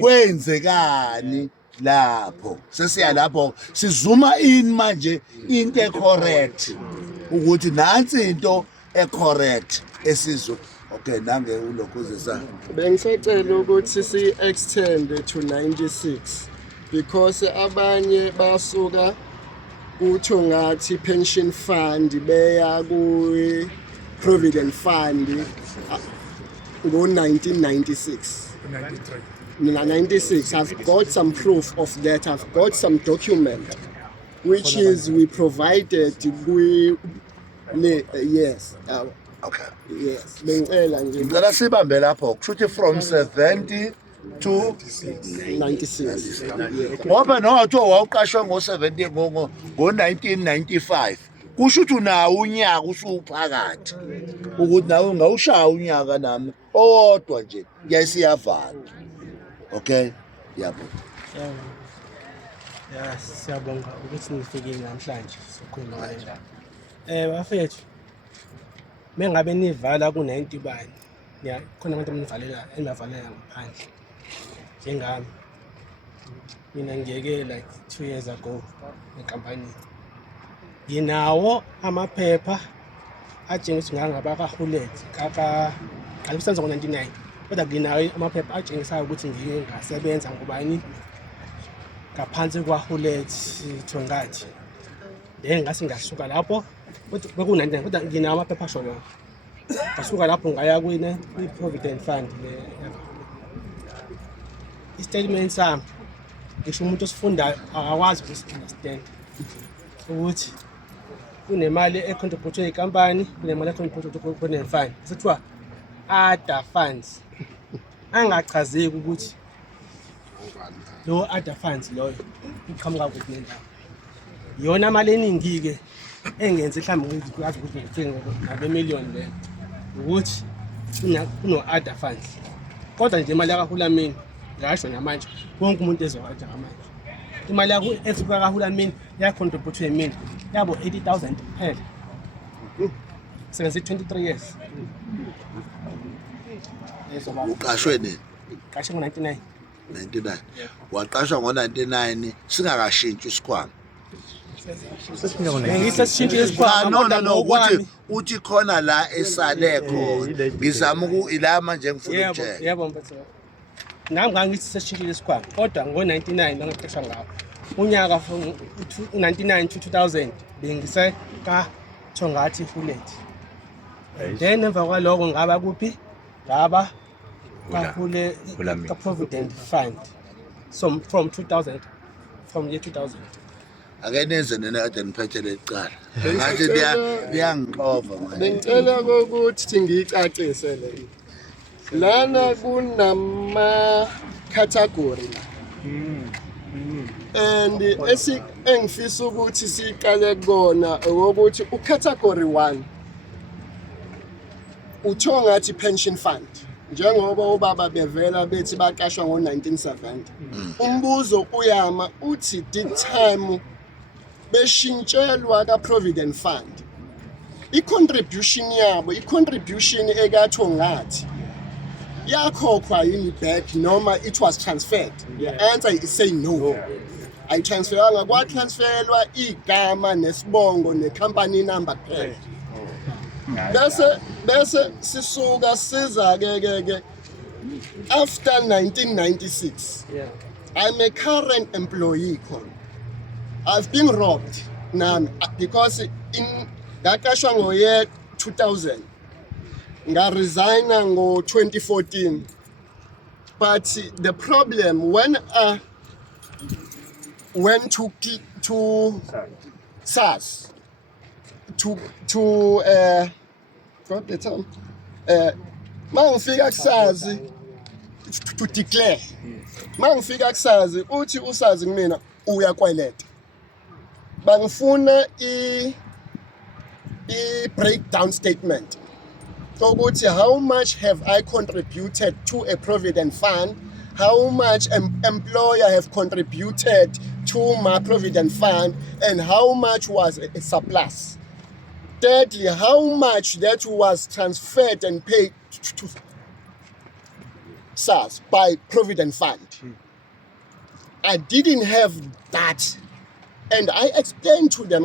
kwenzekani lapho sesiya lapho sizuma in manje into ecorrect ukuthi nansi into ecorrect esizwe. Okay, nange ulokhuzisa bengisacela ukuthi si-extend to 96 because abanye basuka kutho ngathi pension fund beya ku-provident fund ngo-1996 96. I've got some proof of that. I've got some document which is we provided yes. Okay. Yes. Bengicela nje ngicela sibambe lapho kushuthi from 70 to 96. ngoba notho wawuqashwa ngo-70 ngo-1995 kusho ukuthi unawo unyaka usuphakathi ukuthi nawe ngawushaya unyaka nami owodwa nje yayisiyavala. Okay, yabo. Ya siyabonga ukuthi nifikile namhlanje sokhuluma kanjani. Bafethu mengabe nivala ku-90 bani ya khona abantu enivalela ngaphandle njengami mina ngiyeke like 2 years ago enkampanini nginawo amaphepha atshengisa ngangaba kaHulet qalisenza ngo-99 kodwa nginawo amaphepha atshengisayo ukuthi ngingasebenza ngubani ngaphansi kwaHulet Thongathi then ngase ngasuka lapho beku-99 kodwa nginawo amaphepha ashoyo ngasuka lapho ngaya kwi-provident fund i-statement sami ngisho umuntu osifundayo akakwazi ukusi-understand ukuthi kunemali econtribute yinkampani kunemali econtribute ku-provident fund sekuthiwa other funds angachazeki ukuthi lo other funds loyo uqhamuka kuphi nendawo iyona mali eningi-ke engenze mhlawumbe ukwazi ukuthi ngithenga ngabe-million le ukuthi kuno-other funds kodwa nje imali yakahulumeni ngasho namanje wonke umuntu ezokwazi ngamanje imali esuka kahulumeni yacontribute yimini yabo 80,000 kuphela sebenze 23 years uqashwe nini? qashe ngo-99 99 waqashwa ngo-99 singakashintshi isikhwama. ngisasishintshile isikhwama no uthi khona la esale khona ngizama ila manje ngifuna ukutshela. yebo mfethu nami ngangithi sesishintshile isikhwama kodwa ngo-99 ngaqashwa ngawo unyaka from 99 to 2000 bengise kaThongathi Hulet then emva kwaloko ngaba kuphi ngaba ka-Provident Fund so from year 2000 ake nenze nina kade niphethe lecala ngathi liyangiqova manje. bengicela ukuthi ngiyicacise le lana kunama category and engifisa ukuthi siqale kona ukuthi ucategory 1 uThongathi pension fund njengoba ubaba bevela bethi baqashwa ngo-1970 umbuzo uyama uthi the time beshintshelwa ka-provident fund i-contribution ekaThongathi yakhokhwa yini back noma it was transferred. The answer is say no. Ayitransferwanga kwatransferwa igama nesibongo nekhampani number kuphela. Bese sisuka siza ke after 1996 I'm a current employee khona. I've been robbed nami because ngaqashwa ngo-year 2000 ngaresigna ngo-2014 but the problem when I went to SARS to got the term mangifika kusazi to declare mangifika kusazi uthi usazi kumina uyakweleta bangifuna i-breakdown statement ukuthi how much have I contributed to a provident fund, how much employer have contributed to my provident fund, and how much was a surplus. Thirdly, how much that was transferred and paid SARS by Provident Fund. I didn't have that. And I explained to them,